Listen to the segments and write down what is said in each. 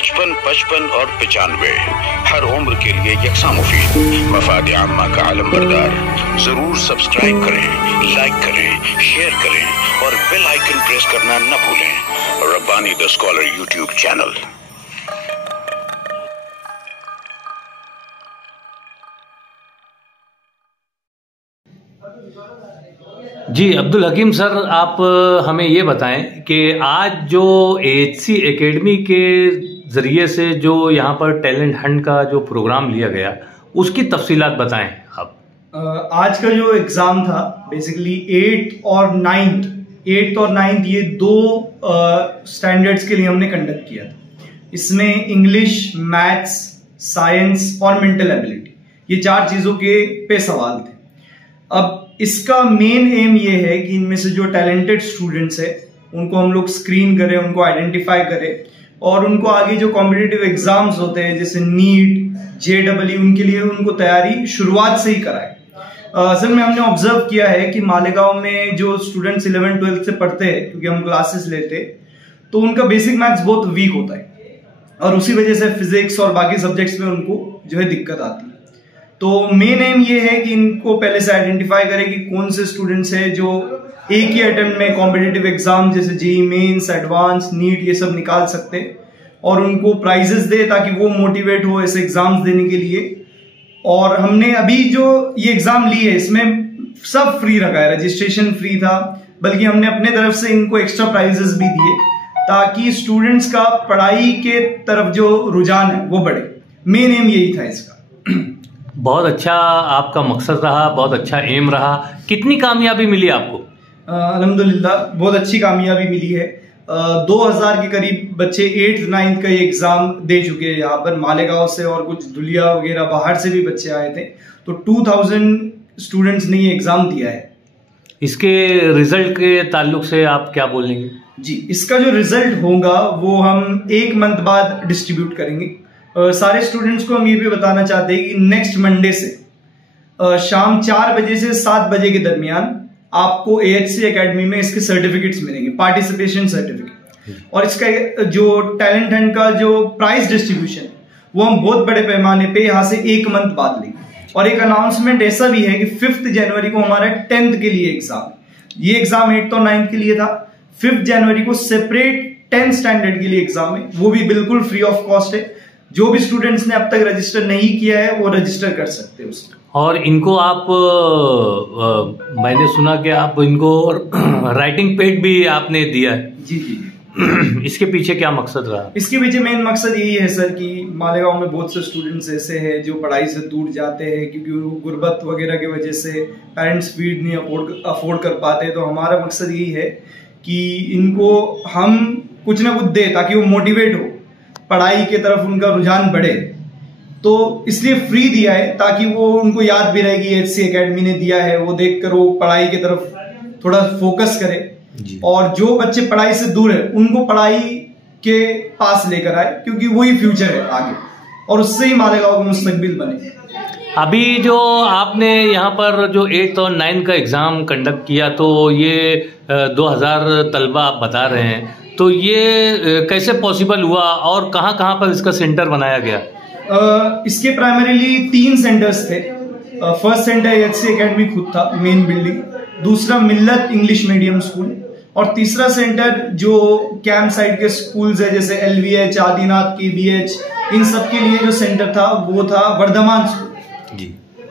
55, 55 और 95 हर उम्र के लिए यकसा मुफीद। मफाद आम्मा का आलम बरदार। जरूर सब्सक्राइब करें, लाइक करें, शेयर करें और बेल आइकन प्रेस करना न भूलें। Rabbani the scholar YouTube channel. जी अब्दुल हकीम सर, आप हमें ये बताएं कि आज जो AHC एकेडमी के ज़रिए से जो यहाँ पर टैलेंट हंट का जो प्रोग्राम लिया गया उसकी तफसीलात बताएं आप। आज का जो एग्ज़ाम था बेसिकली 8th और 9th ये दो स्टैंडर्ड्स के लिए हमने कंडक्ट किया था। इसमें इंग्लिश, मैथ्स, साइंस और मेंटल एबिलिटी ये 4 चीज़ों के पे सवाल थे। अब इसका मेन एम ये है कि इनमें से जो टैलेंटेड स्टूडेंट्स है उनको हम लोग स्क्रीन करें, उनको आइडेंटिफाई करें और उनको आगे जो कॉम्पिटिटिव एग्जाम्स होते हैं जैसे नीट, JEE, उनके लिए उनको तैयारी शुरुआत से ही कराएं। असल में हमने ऑब्जर्व किया है कि मालेगांव में जो स्टूडेंट्स 11th-12th से पढ़ते हैं, क्योंकि हम क्लासेस लेते हैं, तो उनका बेसिक मैथ्स बहुत वीक होता है और उसी वजह से फिजिक्स और बाकी सब्जेक्ट्स में उनको जो है दिक्कत आती है। तो मेन एम ये है कि इनको पहले से आइडेंटिफाई करें कि कौन से स्टूडेंट्स हैं जो एक ही अटेम्प्ट में कॉम्पिटिटिव एग्जाम जैसे JEE मेंस, एडवांस, नीट ये सब निकाल सकते हैं और उनको प्राइजेस दे ताकि वो मोटिवेट हो ऐसे एग्जाम्स देने के लिए। और हमने अभी जो ये एग्जाम ली है इसमें सब फ्री रखा है, रजिस्ट्रेशन फ्री था, बल्कि हमने अपने तरफ से इनको एक्स्ट्रा प्राइजेस भी दिए ताकि स्टूडेंट्स का पढ़ाई के तरफ जो रुझान है वो बढ़े। मेन एम यही था इसका। बहुत अच्छा आपका मकसद रहा, बहुत अच्छा एम रहा। कितनी कामयाबी मिली आपको? अल्हम्दुलिल्लाह बहुत अच्छी कामयाबी मिली है। 2000 के करीब बच्चे 8th 9th का ये एग्जाम दे चुके हैं यहाँ पर मालेगांव से, और कुछ धुलिया वगैरह बाहर से भी बच्चे आए थे। तो 2000 स्टूडेंट्स ने ये एग्जाम दिया है। इसके रिजल्ट के ताल्लुक से आप क्या बोलेंगे? जी, इसका जो रिजल्ट होगा वो हम 1 मंथ बाद डिस्ट्रीब्यूट करेंगे। सारे स्टूडेंट्स को हम ये भी बताना चाहते हैं कि नेक्स्ट मंडे से शाम 4 बजे से 7 बजे के दरमियान आपको AHC एकेडमी में इसके सर्टिफिकेट्स मिलेंगे, पार्टिसिपेशन सर्टिफिकेट। और इसका जो टैलेंट हंट का जो प्राइज डिस्ट्रीब्यूशन वो हम बहुत बड़े पैमाने पे यहाँ से 1 मंथ बाद लेंगे। और एक अनाउंसमेंट ऐसा भी है कि 5th जनवरी को हमारा 10th के लिए एग्जाम, ये एग्जाम 8th और 9th के लिए था। 5th जनवरी को सेपरेट 10th स्टैंडर्ड के लिए एग्जाम है, वो भी बिल्कुल फ्री ऑफ कॉस्ट है। जो भी स्टूडेंट्स ने अब तक रजिस्टर नहीं किया है वो रजिस्टर कर सकते हैं उसमें। और इनको आप मैंने सुना कि आप इनको राइटिंग पेड भी आपने दिया है। जी जी। इसके पीछे क्या मकसद रहा? इसके पीछे मेन मकसद यही है सर कि मालेगांव में बहुत से स्टूडेंट्स ऐसे हैं जो पढ़ाई से दूर जाते हैं क्योंकि वो गुर्बत वगैरह की वजह से पेरेंट्स फीड नहीं अफोर्ड कर पाते। तो हमारा मकसद यही है कि इनको हम कुछ ना कुछ दे ताकि वो मोटिवेट हो, पढ़ाई की तरफ उनका रुझान बढ़े। तो इसलिए फ्री दिया है ताकि वो उनको याद भी रहेगी AHC एकेडमी ने दिया है, वो देखकर वो पढ़ाई की तरफ थोड़ा फोकस करे। और जो बच्चे पढ़ाई से दूर है उनको पढ़ाई के पास लेकर आए, क्योंकि वही फ्यूचर है आगे और उससे ही मालेगांव का मुस्तकबिल बने। अभी जो आपने यहाँ पर जो 8th और 9th का एग्जाम कंडक्ट किया तो ये 2000 तलबा आप बता रहे हैं, तो ये कैसे पॉसिबल हुआ और कहाँ कहाँ पर इसका सेंटर बनाया गया? इसके प्राइमरीली 3 सेंटर्स थे। फर्स्ट सेंटर AHC एकेडमी खुद था, मेन बिल्डिंग, दूसरा मिल्लत इंग्लिश मीडियम स्कूल, और तीसरा सेंटर जो कैंप साइड के स्कूल्स है जैसे LVH, आदिनाथ, KVH, इन सब के लिए जो सेंटर था वो था वर्धमान स्कूल जी।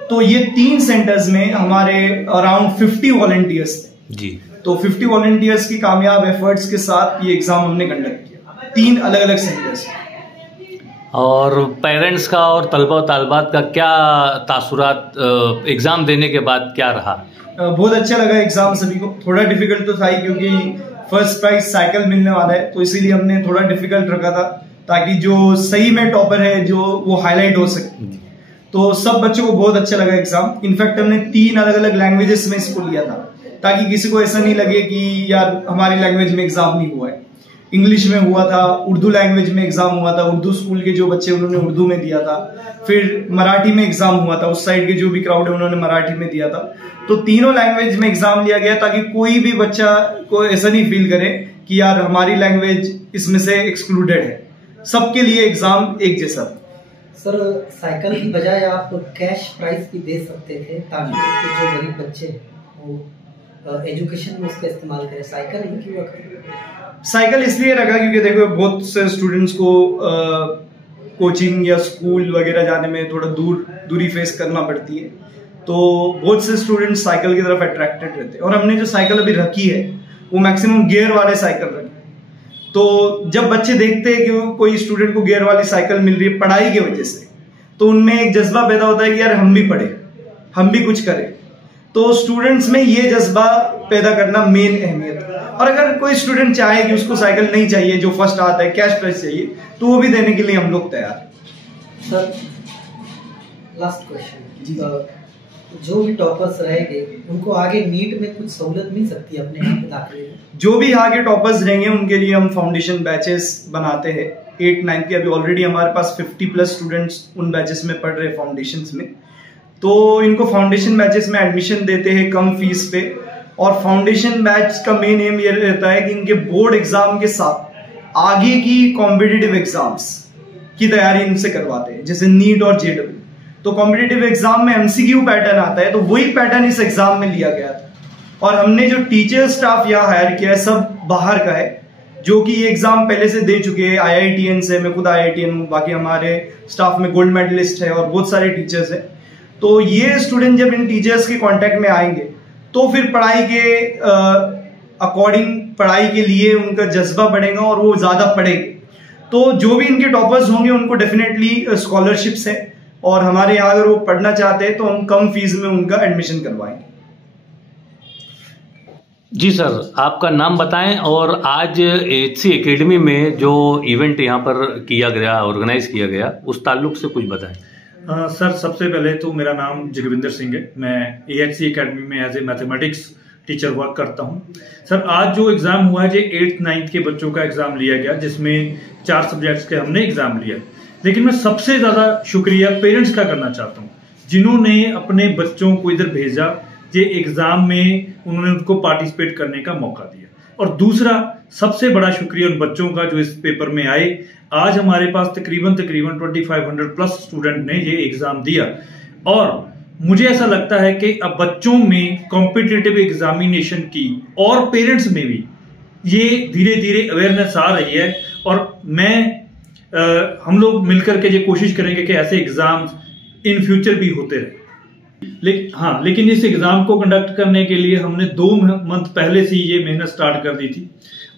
तो ये 3 सेंटर्स में हमारे अराउंड 50 वॉलंटियर्स थे जी। तो 50 वॉलंटियर्स की कामयाब एफर्ट्स के साथ ये एग्जाम हमने कंडक्ट किया 3 अलग अलग सेंटर्स में। और पेरेंट्स का और तलबा तालबात का क्या तासुरात एग्जाम देने के बाद क्या रहा? बहुत अच्छा लगा एग्जाम सभी को। थोड़ा डिफिकल्ट तो था ही क्योंकि फर्स्ट प्राइज साइकिल मिलने वाला है, तो इसीलिए हमने थोड़ा डिफिकल्ट रखा था ताकि जो सही में टॉपर है जो वो हाईलाइट हो सके। तो सब बच्चों को बहुत अच्छा लगा एग्जाम। इनफैक्ट हमने 3 अलग अलग लैंग्वेजेस में इसको लिया था ताकि किसी को ऐसा नहीं लगे कि यार हमारी लैंग्वेज में एग्जाम नहीं हुआ है। इंग्लिश में हुआ था, उर्दू लैंग्वेज में एग्जाम हुआ था, उर्दू स्कूल के जो बच्चे उन्होंने उर्दू में दिया था, फिर मराठी में एग्जाम हुआ था, उस साइड के जो भी क्राउड है उन्होंने मराठी में दिया था। तो तीनों लैंग्वेज में एग्जाम लिया गया ताकि कोई भी बच्चा को ऐसा नहीं फील करे कि यार हमारी लैंग्वेज इसमें से एक्सक्लूडेड है। सबके लिए एग्जाम एक जैसा था। सर साइकिल की बजाय आप कैश प्राइस भी दे सकते थे ताकि जो गरीब बच्चे वो एजुकेशन में उसका इस्तेमाल करें, साइकिल ही क्यों रखा? साइकिल इसलिए रखा क्योंकि देखो बहुत से स्टूडेंट्स को कोचिंग या स्कूल वगैरह जाने में थोड़ा दूरी फेस करना पड़ती है, तो बहुत से स्टूडेंट्स साइकिल की तरफ अट्रैक्टेड रहते हैं। और हमने जो साइकिल अभी रखी है वो मैक्सिमम गियर वाले साइकिल रखे, तो जब बच्चे देखते हैं कि कोई स्टूडेंट को गियर वाली साइकिल मिल रही है पढ़ाई की वजह से, तो उनमें एक जज्बा पैदा होता है कि यार हम भी पढ़े, हम भी कुछ करें। तो स्टूडेंट्स में ये जज्बा पैदा करना मेन अहमियत है। और अगर कोई स्टूडेंट चाहे कि उसको साइकिल नहीं चाहिए, जो फर्स्ट आता है कैश प्राइस चाहिए, तो वो भी देने के लिए हम लोग तैयार हैं। सर लास्ट क्वेश्चन जी, जो भी टॉपर्स रहेंगे उनको आगे नीट में कुछ सहूलत मिल सकती है अपने यहाँ पे दाखिले में? जो भी आगे टॉपर्स रहेंगे उनके लिए हम फाउंडेशन बैचेस बनाते हैं 8-9 के। अभी ऑलरेडी हमारे पास 50+ स्टूडेंट्स उन बैचेस में पढ़ रहे हैं फाउंडेशन में, तो इनको फाउंडेशन बैचेस में एडमिशन देते हैं कम फीस पे। और फाउंडेशन बैच का मेन एम ये रहता है कि इनके बोर्ड एग्जाम के साथ आगे की कॉम्पिटिटिव एग्जाम्स की तैयारी इनसे करवाते हैं, जैसे नीट और जेडब्ल्यू। तो कॉम्पिटिटिव एग्जाम में एमसीक्यू पैटर्न आता है, तो वही पैटर्न इस एग्जाम में लिया गया था। और हमने जो टीचर स्टाफ यहाँ हायर किया है सब बाहर का है, जो कि ये एग्जाम पहले से दे चुके हैं। IITN से, मैं खुद IITN हूँ, बाकी हमारे स्टाफ में गोल्ड मेडलिस्ट है और बहुत सारे टीचर्स हैं। तो ये स्टूडेंट जब इन टीचर्स के कांटेक्ट में आएंगे तो फिर पढ़ाई के अकॉर्डिंग पढ़ाई के लिए उनका जज्बा बढ़ेगा और वो ज्यादा पढ़ेंगे। तो जो भी इनके टॉपर्स होंगे उनको डेफिनेटली स्कॉलरशिप्स है, और हमारे यहाँ अगर वो पढ़ना चाहते हैं तो हम कम फीस में उनका एडमिशन करवाएंगे। जी सर, आपका नाम बताएं और आज HC एकेडमी में जो इवेंट यहाँ पर किया गया, ऑर्गेनाइज किया गया, उस ताल्लुक से कुछ बताएं। सर सबसे पहले तो मेरा नाम जगविंदर सिंह है। मैं HC एकेडमी में as a mathematics teacher work करता हूँ। सर आज जो एग्ज़ाम हुआ है, जो 8th-9th के बच्चों का एग्ज़ाम लिया गया, जिसमें 4 सब्जेक्ट्स के हमने एग्ज़ाम लिया। लेकिन मैं सबसे ज़्यादा शुक्रिया पेरेंट्स का करना चाहता हूँ, जिन्होंने अपने बच्चों को इधर भेजा, ये एग्ज़ाम में उन्होंने उनको पार्टिसिपेट करने का मौका दिया। और दूसरा सबसे बड़ा शुक्रिया उन बच्चों का जो इस पेपर में आए। आज हमारे पास तकरीबन 2500+ स्टूडेंट ने ये एग्ज़ाम दिया, और मुझे ऐसा लगता है कि अब बच्चों में कॉम्पिटिटिव एग्जामिनेशन की और पेरेंट्स में भी ये धीरे धीरे अवेयरनेस आ रही है। और हम लोग मिलकर के ये कोशिश करेंगे कि ऐसे एग्जाम्स इन फ्यूचर भी होते रहे। लेकिन इस एग्जाम को कंडक्ट करने के लिए हमने 2 मंथ पहले से ये मेहनत स्टार्ट कर दी थी,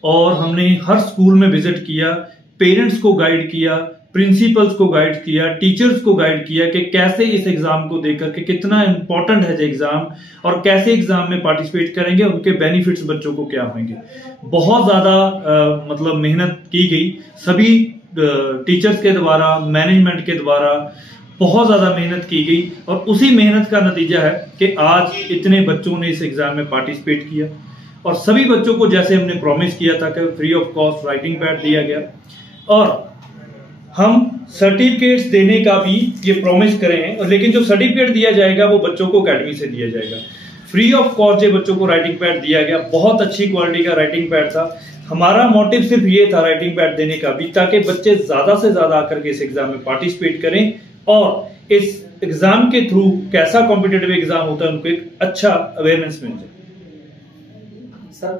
और हमने हर स्कूल में विजिट किया, पेरेंट्स को गाइड किया, प्रिंसिपल्स को गाइड किया, टीचर्स को गाइड किया कि कैसे इस एग्जाम को देख करके कितना इंपॉर्टेंट है ये एग्जाम, और कैसे एग्जाम में पार्टिसिपेट करेंगे, उनके बेनिफिट्स बच्चों को क्या होंगे। बहुत ज्यादा मतलब मेहनत की गई, सभी टीचर्स के द्वारा, मैनेजमेंट के द्वारा बहुत ज्यादा मेहनत की गई, और उसी मेहनत का नतीजा है कि आज इतने बच्चों ने इस एग्जाम में पार्टिसिपेट किया। और सभी बच्चों को जैसे हमने प्रॉमिस किया था कि free of cost writing pad दिया गया, और हम सर्टिफिकेट्स देने का भी ये प्रॉमिस करें। और लेकिन जो सर्टिफिकेट दिया जाएगा वो बच्चों को अकेडमी से दिया जाएगा। फ्री ऑफ कॉस्ट ये बच्चों को राइटिंग पैड दिया गया, बहुत अच्छी क्वालिटी का राइटिंग पैड था। हमारा मोटिव सिर्फ ये था राइटिंग पैड देने का भी, ताकि बच्चे ज्यादा से ज्यादा आकर के इस एग्जाम में पार्टिसिपेट करें, और इस एग्जाम के थ्रू कैसा कॉम्पिटिटिव एग्जाम होता है उनको एक अच्छा अवेयरनेस मिल जाए। सर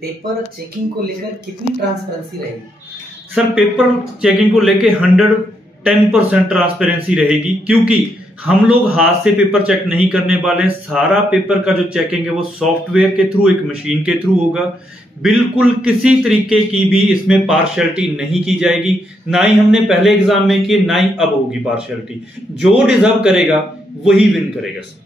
पेपर चेकिंग को लेकर कितनी ट्रांसपेरेंसी रहेगी? सर पेपर चेकिंग को लेकर 110% ट्रांसपेरेंसी रहेगी, क्योंकि हम लोग हाथ से पेपर चेक नहीं करने वाले हैं। सारा पेपर का जो चेकिंग है वो सॉफ्टवेयर के थ्रू, एक मशीन के थ्रू होगा। बिल्कुल किसी तरीके की भी इसमें पार्शियलिटी नहीं की जाएगी, ना ही हमने पहले एग्जाम में की, ना ही अब होगी पार्शियलिटी। जो डिजर्व करेगा वही विन करेगा। सर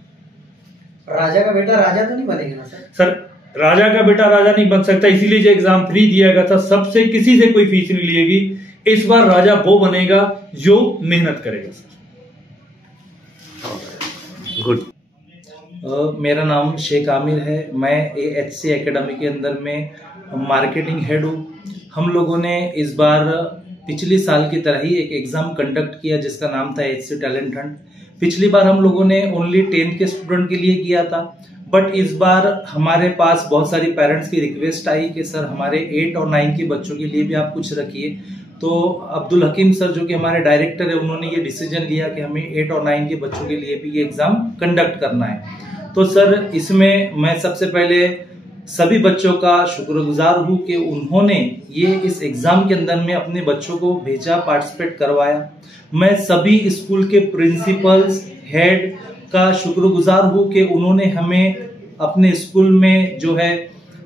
राजा का बेटा राजा तो नहीं बनेगा ना सर? सर राजा का बेटा राजा नहीं बन सकता, इसीलिए जो एग्जाम फ्री दिया गया था, सबसे किसी से कोई फीस नहीं लिएगी। इस बार राजा वो बनेगा जो मेहनत करेगा। Sir good. मेरा नाम शेख आमिर है, मैं HC एकेडमी के अंदर में मार्केटिंग हेड हूँ। हम लोगों ने इस बार पिछली साल की तरह ही एक एग्ज़ाम कंडक्ट किया जिसका नाम था HC टैलेंट हंट। पिछली बार हम लोगों ने ओनली 10th के स्टूडेंट के लिए किया था, बट इस बार हमारे पास बहुत सारी पेरेंट्स की रिक्वेस्ट आई कि सर हमारे 8 और 9 के बच्चों के लिए भी आप कुछ रखिए। तो अब्दुल हकीम सर जो कि हमारे डायरेक्टर है, उन्होंने ये डिसीजन लिया कि हमें 8 और 9 के बच्चों के लिए भी ये एग्जाम कंडक्ट करना है। तो सर इसमें मैं सबसे पहले सभी बच्चों का शुक्रगुजार हूँ कि उन्होंने ये इस एग्जाम के अंदर में अपने बच्चों को भेजा, पार्टिसिपेट करवाया। मैं सभी स्कूल के प्रिंसिपल्स, हेड का शुक्रगुजार हूँ कि उन्होंने हमें अपने स्कूल में जो है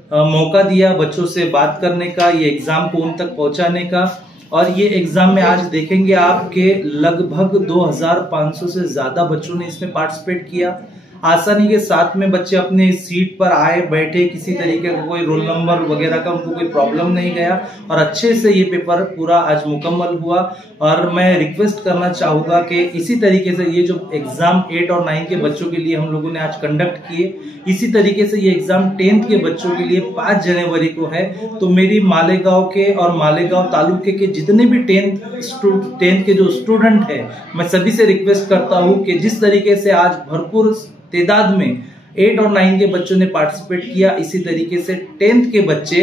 मौका दिया बच्चों से बात करने का, ये एग्जाम को उन तक पहुंचाने का। और ये एग्जाम में आज देखेंगे आपके लगभग 2500 से ज्यादा बच्चों ने इसमें पार्टिसिपेट किया। आसानी के साथ में बच्चे अपने सीट पर आए, बैठे, किसी तरीके का कोई रोल नंबर वगैरह का उनको कोई प्रॉब्लम नहीं गया और अच्छे से ये पेपर पूरा आज मुकम्मल हुआ। और मैं रिक्वेस्ट करना चाहूंगा कि इसी तरीके से ये जो एग्जाम 8 और 9 के बच्चों के लिए हम लोगों ने आज कंडक्ट किए, इसी तरीके से ये एग्जाम 10th के बच्चों के लिए 5 जनवरी को है। तो मेरी मालेगांव के और मालेगांव तालुके के जितने भी 10th के जो स्टूडेंट है, मैं सभी से रिक्वेस्ट करता हूँ कि जिस तरीके से आज भरपूर तादाद में 8 और 9 के बच्चों ने पार्टिसिपेट किया, इसी तरीके से 10th के बच्चे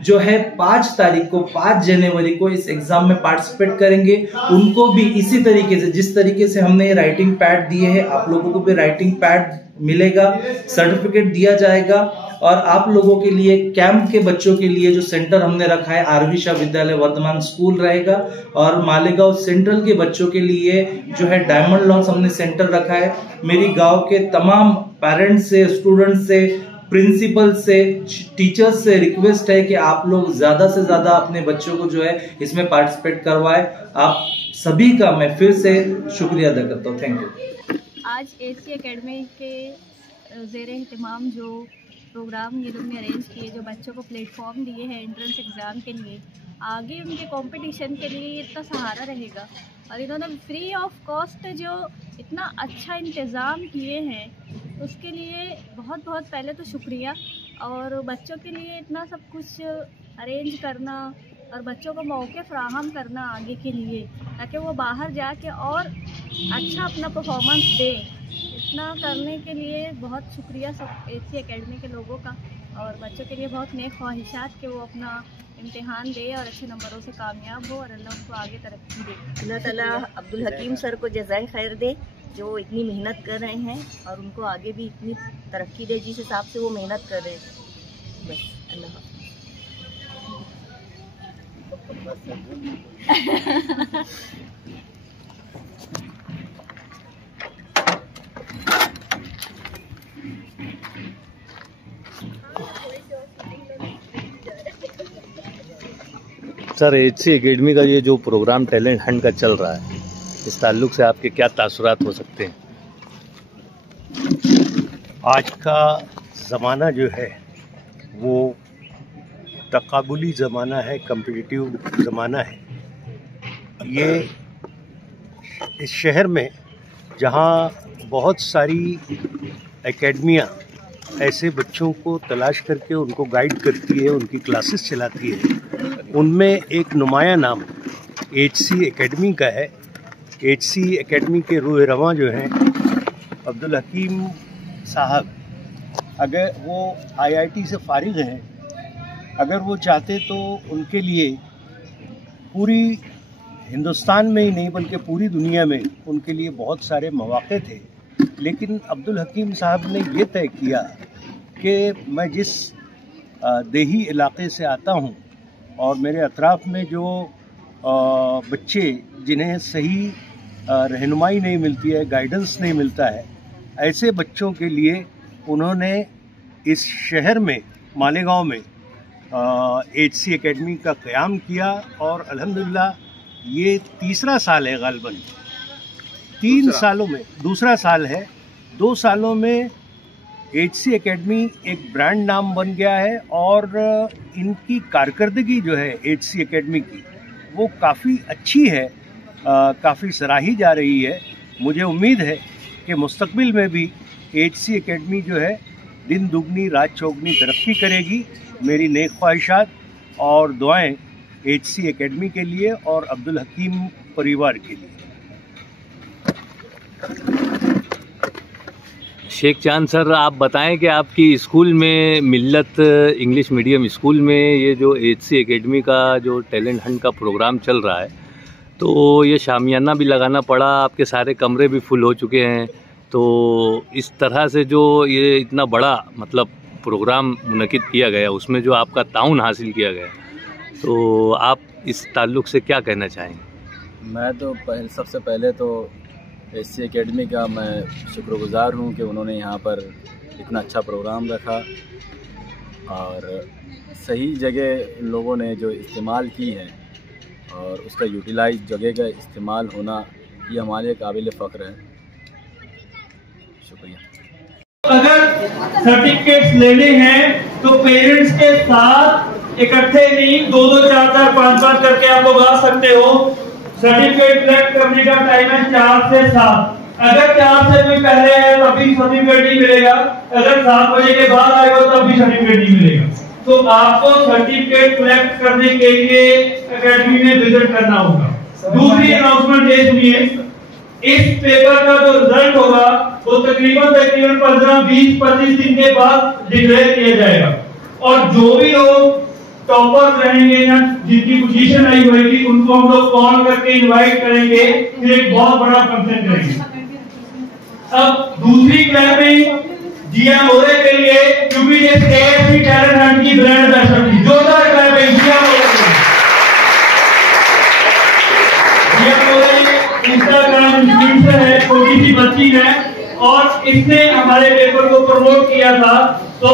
जो है 5 जनवरी को इस एग्जाम में पार्टिसिपेट करेंगे। उनको भी इसी तरीके से, जिस तरीके से हमने राइटिंग पैड दिए हैं, आप लोगों को भी राइटिंग पैड मिलेगा, सर्टिफिकेट दिया जाएगा। और आप लोगों के लिए कैंप के बच्चों के लिए जो सेंटर हमने रखा है आरवी विद्यालय वर्धमान स्कूल रहेगा। और मालेगांव सेंट्रल के बच्चों के लिए जो है डायमंड लॉन्स हमने सेंटर रखा है। मेरी गांव के तमाम पेरेंट्स से, स्टूडेंट्स से, प्रिंसिपल से, टीचर्स से रिक्वेस्ट है कि आप लोग ज्यादा से ज्यादा अपने बच्चों को जो है इसमें पार्टिसिपेट करवाएं। आप सभी का मैं फिर से शुक्रिया अदा करता हूँ। Thank you. आज एसी एकेडमी के ज़ेरे एहतमाम जो प्रोग्राम ये लोग ने अरेंज किए, जो बच्चों को प्लेटफॉर्म दिए हैं एंट्रेंस एग्ज़ाम के लिए, आगे उनके कंपटीशन के लिए इतना सहारा रहेगा। और इन्होंने फ्री ऑफ कॉस्ट जो इतना अच्छा इंतज़ाम किए हैं, उसके लिए बहुत बहुत पहले तो शुक्रिया। और बच्चों के लिए इतना सब कुछ अरेंज करना और बच्चों को मौके फ्राहम करना आगे के लिए, ताकि वो बाहर जाके और अच्छा अपना परफॉर्मेंस दें, इतना करने के लिए बहुत शुक्रिया सब एसी एकेडमी के लोगों का। और बच्चों के लिए बहुत नेक ख्वाहिशात कि वो अपना इम्तिहान दे और अच्छे नंबरों से कामयाब हो और अल्लाह उनको आगे तरक्की दे। अल्लाह ताला अब्दुल हकीम सर को जज़ाए खैर दे, जो इतनी मेहनत कर रहे हैं और उनको आगे भी इतनी तरक्की दे जिस हिसाब से वो मेहनत कर रहे हैं। बस अल्लाह सर, एसी एकेडमी का ये जो प्रोग्राम टैलेंट हंट का चल रहा है, इस ताल्लुक से आपके क्या तासुरात हो सकते हैं? आज का ज़माना जो है वो तकाबुली ज़माना है, कम्पिटिटिव ज़माना है। ये इस शहर में जहाँ बहुत सारी एकेडमियाँ ऐसे बच्चों को तलाश करके उनको गाइड करती है, उनकी क्लासेस चलाती है, उनमें एक नुमाया नाम एचसी एकेडमी का है। एचसी एकेडमी के रूह रवां जो हैं अब्दुल हकीम साहब, अगर वो आईआईटी से फारिग हैं, अगर वो चाहते तो उनके लिए पूरी हिंदुस्तान में ही नहीं बल्कि पूरी दुनिया में उनके लिए बहुत सारे मौक़े थे। लेकिन अब्दुल हकीम साहब ने ये तय किया कि मैं जिस देही इलाके से आता हूँ और मेरे अतराफ़ में जो बच्चे जिन्हें सही रहनुमाई नहीं मिलती है, गाइडेंस नहीं मिलता है, ऐसे बच्चों के लिए उन्होंने इस शहर में मालेगांव में एचसी एकेडमी का क़याम किया। और अल्हम्दुलिल्लाह ये तीसरा साल है, ग़ालिबन 3 सालों में दूसरा साल है। 2 सालों में एचसी एकेडमी एक ब्रांड नाम बन गया है और इनकी कारकर्दगी जो है एचसी एकेडमी की वो काफ़ी अच्छी है, काफ़ी सराही जा रही है। मुझे उम्मीद है कि मुस्तकबिल में भी एचसी एकेडमी जो है दिन दुगनी रात चौगनी तरक्की करेगी। मेरी नेक ख्वाहिशात और दुआएं एचसी एकेडमी के लिए और अब्दुल हकीम परिवार के लिए। शेख चांद सर, आप बताएं कि आपकी स्कूल में मिल्लत इंग्लिश मीडियम स्कूल में ये जो एचसी एकेडमी का जो टैलेंट हंट का प्रोग्राम चल रहा है, तो ये शामियाना भी लगाना पड़ा, आपके सारे कमरे भी फुल हो चुके हैं, तो इस तरह से जो ये इतना बड़ा मतलब प्रोग्राम मुनक़िद किया गया, उसमें जो आपका ताउन हासिल किया गया, तो आप इस ताल्लुक़ से क्या कहना चाहेंगे? मैं तो सबसे पहले तो एचसी एकेडमी का मैं शुक्रगुज़ार हूँ कि उन्होंने यहाँ पर इतना अच्छा प्रोग्राम रखा और सही जगह लोगों ने जो इस्तेमाल की है और उसका यूटिलाइज जगह का इस्तेमाल होना, ये हमारे काबिल फ़ख्र है। शुक्रिया। अगर सर्टिफिकेट्स लेने हैं तो पेरेंट्स के साथ इकट्ठे नहीं, 2-2, 4-4, 5-5 करके आप लोग आ सकते हो। सर्टिफिकेट कलेक्ट करने का टाइम है 4 से 7। अगर 4 से कोई पहले है तब भी सर्टिफिकेट नहीं मिलेगा, अगर 7 बजे के बाद आएगा तब भी सर्टिफिकेट नहीं मिलेगा। तो आपको सर्टिफिकेट कलेक्ट करने के लिए एकेडमी में विजिट करना होगा। दूसरी अनाउंसमेंट ये सुनिए, इस पेपर का जो रिजल्ट होगा वो तकरीबन 15, 20, 25 दिन के बाद डिक्लेयर किया जाएगा और जो भी लोग टॉपर रहेंगे या जिनकी पोजीशन आई होगी उनको हम लोग कॉल करके इनवाइट करेंगे, फिर एक बहुत बड़ा फंक्शन करेंगे। अब दूसरी क्लैपिंग जीएम मोरे के लिए, क्योंकि ये एएससी टैलेंट हंट की ब्रांड एंबेसडर थी। जोरदार क्लैपिंग जीएम मोरे के लिए। जीएम मोरे इंस्टाग्राम इन्फ्लुएंसर है, छोटी सी बच्ची है और इसने हमारे पेपर को प्रमोट किया था। तो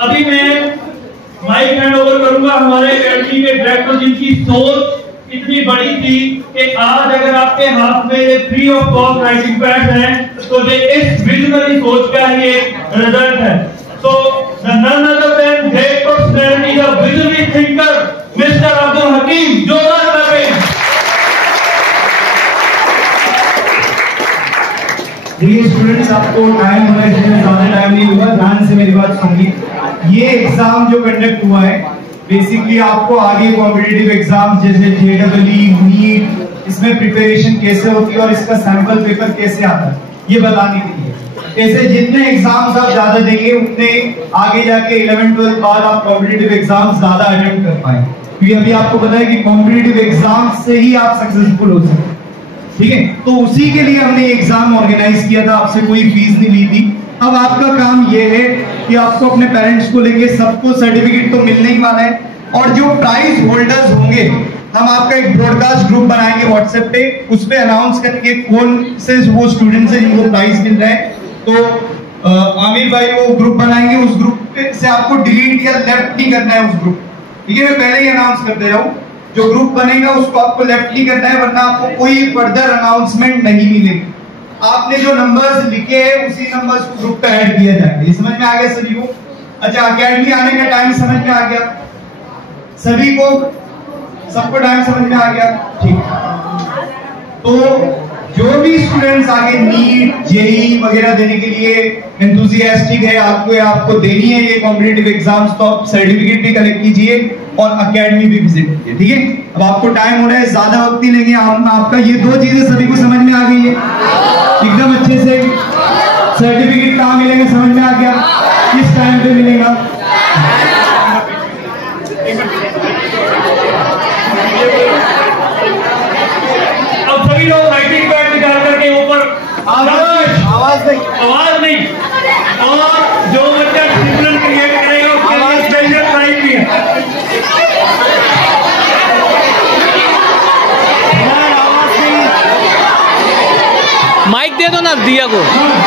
अभी मैं माइक हैंड ओवर करूंगा हमारे एकेडमी के डायरेक्टर, जिनकी सोच इतनी बड़ी थी कि आज अगर आपके हाथ में free of cost writing pad है तो ये इस विजनरी सोच का ही एक रिजल्ट है। तो none other than great personality, the visionary thinker, Mr. Abdul हकीम। जोरदार तालियां। देखिए स्टूडेंट्स, आपको टाइम होना चाहिए, ज्यादा टाइम नहीं होगा, ध्यान से मेरी बात सुनिए। ये एग्जाम जो कंडक्ट हुआ है बेसिकली आपको आगे कॉम्पिटिटिव एग्जाम जैसे जेईई, नीट, इसमें प्रिपरेशन कैसे होती है और इसका सैंपल पेपर कैसे आता है ये बताने के लिए। ऐसे जितने एग्जाम्स आप ज्यादा देंगे उतने आगे जाके 11-12 बाद आप कॉम्पिटिटिव एग्जाम्स ज्यादा अटेम्प्ट कर पाएंगे, क्योंकि अभी आपको पता है कि कॉम्पिटिटिव एग्जाम से ही आप सक्सेसफुल हो सकते हैं। ठीक है, तो उसी के लिए हमने एग्जाम ऑर्गेनाइज किया था, आपसे कोई फीस नहीं ली थी। अब आपका काम यह है कि आपको अपने पेरेंट्स को लेके सबको सर्टिफिकेट तो मिलने ही वाला है और जो प्राइज होल्डर्स होंगे हम आपका एक ब्रॉडकास्ट ग्रुप बनाएंगे व्हाट्सएप पे, उस पे अनाउंस करेंगे कौन से वो स्टूडेंट्स हैं जिनको प्राइज मिल रहा है। तो आमिर भाई वो ग्रुप बनाएंगे, उस ग्रुप से आपको डिलीट या लेफ्ट नहीं करना है उस ग्रुप। ठीक है, मैं पहले ही अनाउंस कर दे रहा हूँ, जो ग्रुप बनेगा उसको आपको लेफ्ट नहीं करना है, वरना आपको कोई फर्दर अनाउंसमेंट नहीं मिलेगी। आपने जो नंबर्स लिखे हैं उसी नंबर्स को ग्रुप पे ऐड किया जाएगा। ये समझ में आ गया सभी को? अच्छा, एकेडमी आने का टाइम समझ में आ गया सभी को? सबको टाइम समझ में आ गया? ठीक। तो जो भी स्टूडेंट्स आगे नीट, जेईई वगैरह देने के लिए एंथुसियास्टिक है, आपको देनी है ये कॉम्पिटिटिव एग्जाम्स, तो आप सर्टिफिकेट भी कलेक्ट कीजिए और एकेडमी भी विजिट कीजिए। ठीक है, अब आपको टाइम हो रहा है, ज्यादा वक्त नहीं लेंगे। आपका ये 2 चीजें सभी को समझ में आ गई है एकदम अच्छे से? सर्टिफिकेट कहाँ मिलेंगे समझ में आ गया? किस टाइम पे मिलेगा? अब सभी लोग राइटिंग पैड निकाल करके ऊपर आवाज नहीं और जो बच्चा डिसिप्लिन क्रिएट करेगा उसके लिए स्पेशल प्राइज भी है। माइक दे दो ना दिया को।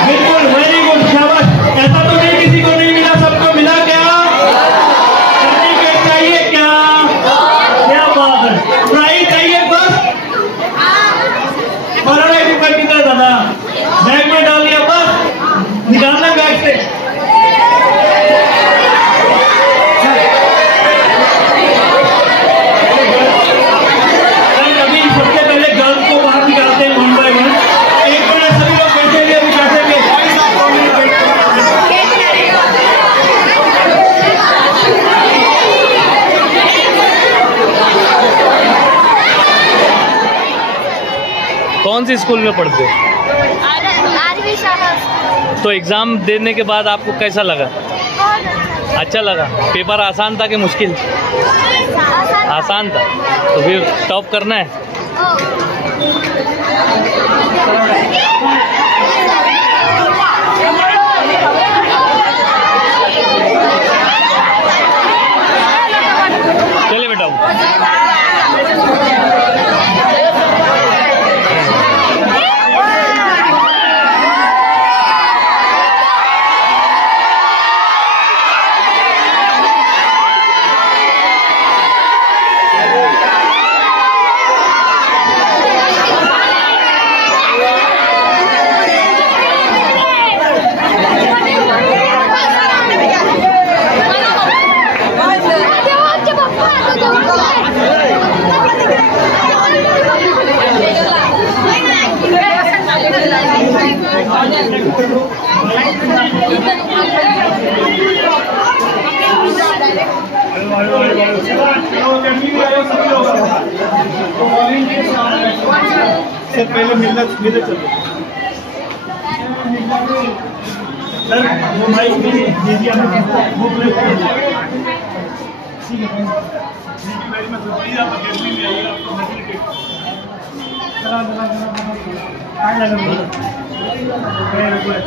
बिल्कुल, वेरी गुड, शाबाश। ऐसा तो नहीं किसी को नहीं मिला, सबको मिला क्या? सर्टिफिकेट चाहिए क्या? क्या बात है, प्राइज चाहिए बस। ₹1 कितना दादा बैग में डाल दिया, बस निकालना बैग से। अभी सबसे पहले गर्ल्स को बाहर निकालते हैं 1 by 1। एक मिनट सभी लोग बैठेंगे, अभी बैठेंगे। कौन सी स्कूल में पढ़ते हो? तो एग्ज़ाम देने के बाद आपको कैसा लगा? अच्छा लगा। पेपर आसान था कि मुश्किल? आसान था। तो फिर टॉप करना है। चलिए बेटा। सर पहले मिलने चलो सर, वो माइक में दे दिया वो प्ले कर दिया। ठीक है वेरी मच। प्लीज आप अकेडमी में आइए, आपको फैसिलिटेट चला आगे लगा वेरी गुड।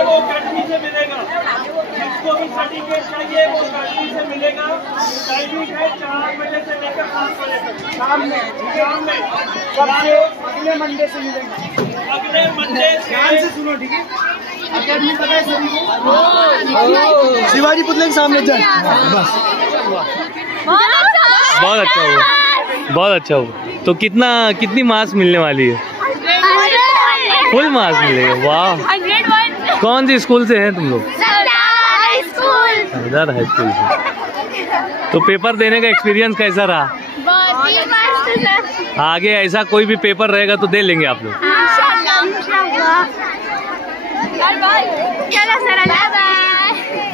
वो अकेडमी से मिलेगा, जिसको भी सर्टिफिकेट चाहिए वो अकेडमी से मिलेगा। टाइमिंग है 4 बजे से लेकर 7 बजे तक शाम में। सबसे अगले मंडे से मिलेगा। अगले मंडे ध्यान से सुनो, ठीक है? अकेडमी पता है सभी को, शिवाजी पुतले के सामने जाए बस। बहुत अच्छा हुआ, बहुत अच्छा हुआ। तो कितनी मार्क्स मिलने वाली है? फुल मार्क्स मिलेगा। वाह। कौन सी स्कूल से हैं तुम लोग? सरदार हाई स्कूल से। तो पेपर देने का एक्सपीरियंस कैसा रहा? आगे ऐसा कोई भी पेपर रहेगा तो दे लेंगे आप लोग?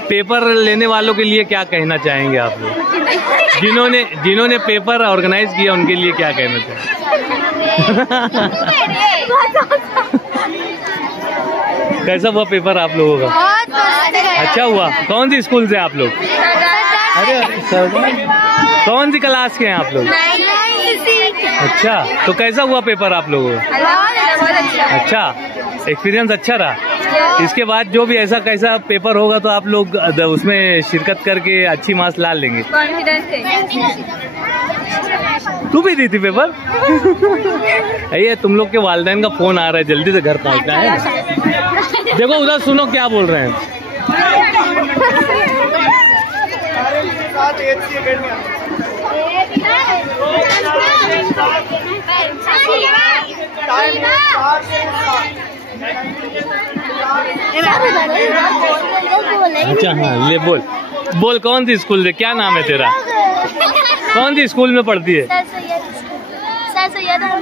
पेपर लेने वालों के लिए क्या कहना चाहेंगे आप लोग? जिन्होंने पेपर ऑर्गेनाइज किया उनके लिए क्या कहना चाहेंगे? कैसा हुआ पेपर आप लोगों का? अच्छा हुआ। कौन सी स्कूल से आप लोग? अरे कौन सी क्लास के हैं आप लोग? अच्छा, तो कैसा हुआ पेपर आप लोगों का? अच्छा, एक्सपीरियंस अच्छा रहा। इसके बाद जो भी ऐसा कैसा पेपर होगा तो आप लोग उसमें शिरकत करके अच्छी मार्क्स ला लेंगे। तू भी दी थी पेपर? ये तुम लोग के वालिदैन का फोन आ रहा है, जल्दी से घर पहुंचना है। देखो उधर सुनो क्या बोल रहे हैं। अच्छा हाँ, ले बोल कौन सी स्कूल से, क्या नाम है तेरा? कौन सी स्कूल में पढ़ती है?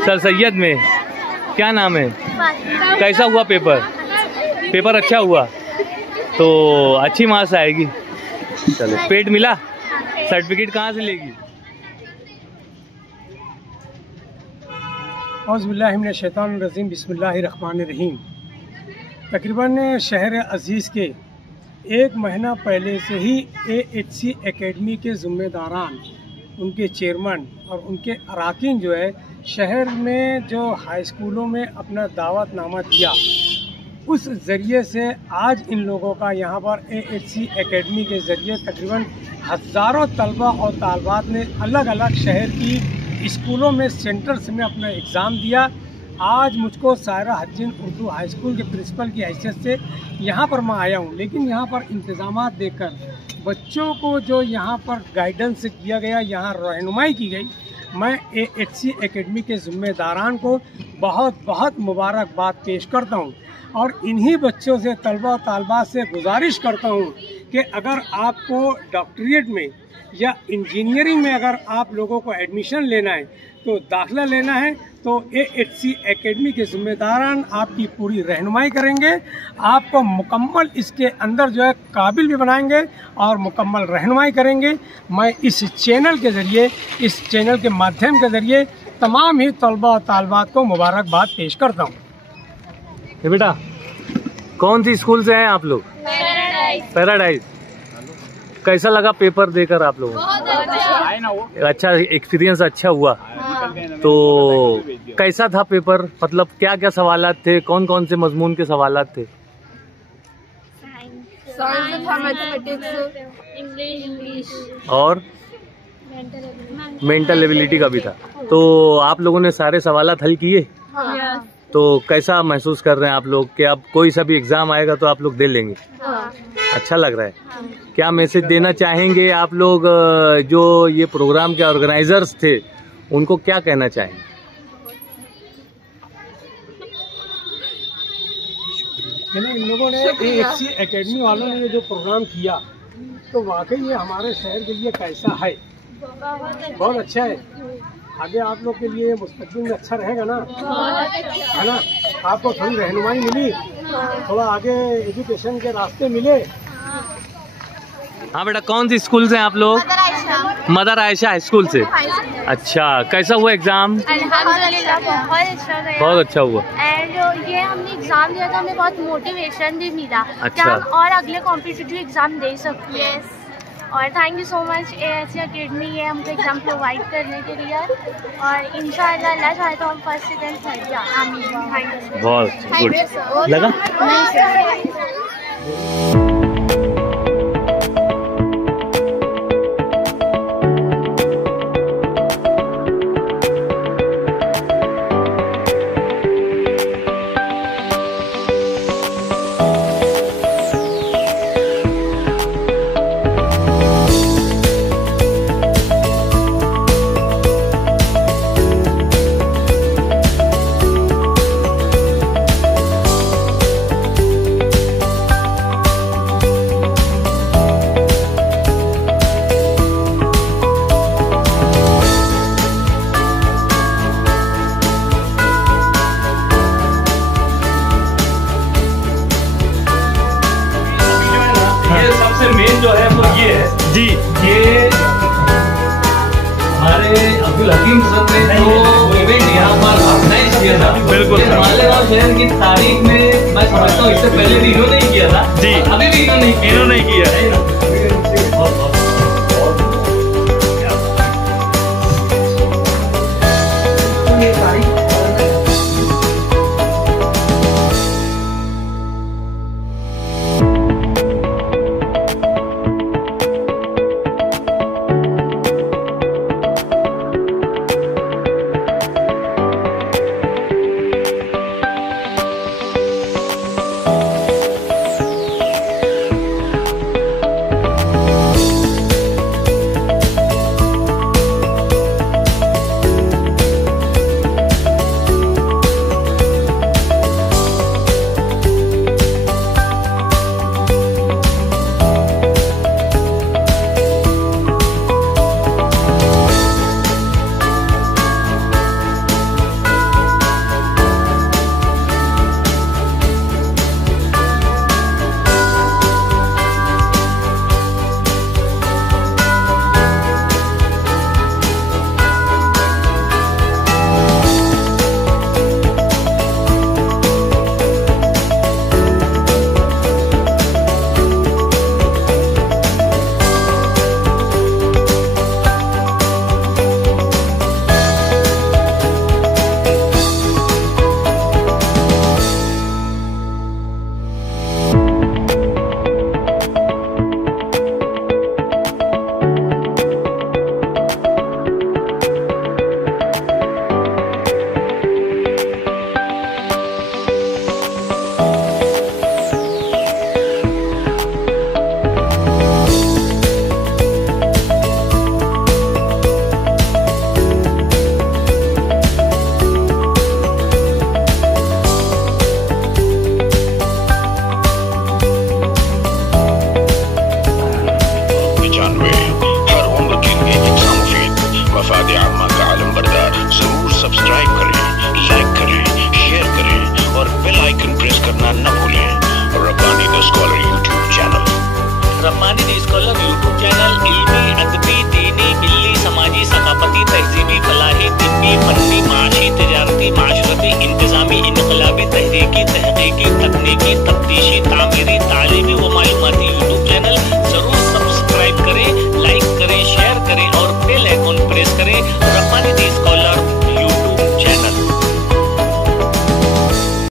सर सैयद में। क्या नाम है? कैसा हुआ पेपर? पेपर अच्छा हुआ तो अच्छी मार्क्स आएगी। चलो, पेड मिला? सर्टिफिकेट कहाँ से लेगी? औज़ुबिल्लाहिमिनश्शैतानिर्रजीम, बिस्मिल्लाहिर्रहमानिर्रहीम। तकरीबन शहर अजीज़ के 1 महीना पहले से ही AHC एकेडमी के ज़िम्मेदारान, उनके चेयरमैन और उनके अराकीन जो है शहर में जो हाई स्कूलों में अपना दावतनामा दिया उस ज़रिए से आज इन लोगों का यहाँ पर AHC एकेडमी के ज़रिए तकरीबन हज़ारों तलबा और तालबात ने अलग अलग शहर की स्कूलों में, सेंटर्स में अपना एग्ज़ाम दिया। आज मुझको सायरा हज्जिन उर्दू हाई स्कूल के प्रिंसिपल की हैसियत से यहाँ पर मैं आया हूँ, लेकिन यहाँ पर इंतज़ामात देखकर बच्चों को जो यहाँ पर गाइडेंस किया गया, यहाँ रहनुमाई की गई, मैं AHC एकेडमी के ज़िम्मेदारान को बहुत बहुत मुबारकबाद पेश करता हूँ और इन्हीं बच्चों से, तलबा और तालबात से गुजारिश करता हूँ कि अगर आपको डॉक्टरेट में या इंजीनियरिंग में अगर आप लोगों को एडमिशन लेना है, तो दाखिला लेना है, तो AHC एकेडमी के ज़िम्मेदारान आपकी पूरी रहनुमाई करेंगे, आपको मुकम्मल इसके अंदर जो है काबिल भी बनाएंगे और मुकम्मल रहनुमाई करेंगे। मैं इस चैनल के ज़रिए, इस चैनल के माध्यम के ज़रिए तमाम ही तलबा और तालबात को मुबारकबाद पेश करता हूँ। बेटा, कौन सी स्कूल से हैं आप लोग? पैराडाइज। कैसा लगा पेपर देकर आप लोगों को? अच्छा, एक्सपीरियंस अच्छा हुआ। तो कैसा था पेपर? मतलब क्या क्या सवालात थे, कौन कौन से मजमून के सवालात थे? साइंस था, मैथमेटिक्स, इंग्लिश और मेंटल एबिलिटी का भी था। तो आप लोगों ने सारे सवालात हल किए? हाँ। तो कैसा महसूस कर रहे हैं आप लोग कि अब कोई सा भी एग्जाम आएगा तो आप लोग दे लेंगे? हाँ। अच्छा लग रहा है। हाँ। क्या मैसेज देना चाहेंगे आप लोग, जो ये प्रोग्राम के ऑर्गेनाइजर्स थे, उनको क्या कहना चाहेंगे? इन लोगों ने, AHC एकेडमी वालों ने ये जो प्रोग्राम किया, तो वाकई ये हमारे शहर के लिए कैसा है, बहुत अच्छा है। आगे आप लोग के लिए मुस्तकबिल में अच्छा रहेगा ना, है ना? आपको थोड़ी रहनुमाई मिली, थोड़ा आगे एजुकेशन के रास्ते मिले। हाँ बेटा, कौन सी स्कूल से हैं आप लोग? मदर आयशा हाई स्कूल से। अच्छा, कैसा हुआ एग्जाम? अल्हम्दुलिल्लाह बहुत अच्छा गया। बहुत अच्छा हुआ। एंड ये हमने एग्जाम दिया था, हमें बहुत मोटिवेशन भी मिला। अच्छा। कि हम और अगले कॉम्पिटिटिव एग्जाम दे सकते हैं। और thank you so much AHC academy ये हमको एग्जाम प्रोवाइड करने के लिए, और इंशाअल्लाह अल्लाह चाहे तो हम फर्स्ट, सेकंड, थर्ड जाएंगे। बहुत गुड लगा। मेन जो है वो ये है जी, ये हमारे अब्दुल हकीम सर ने जो इवेंट यहाँ पर ऑर्गेनाइज किया था, बिल्कुल मालेगांव शहर की तारीख में मैं समझता हूँ इससे पहले भी इन्होंने ही किया था जी, अभी भी इन्होंने किया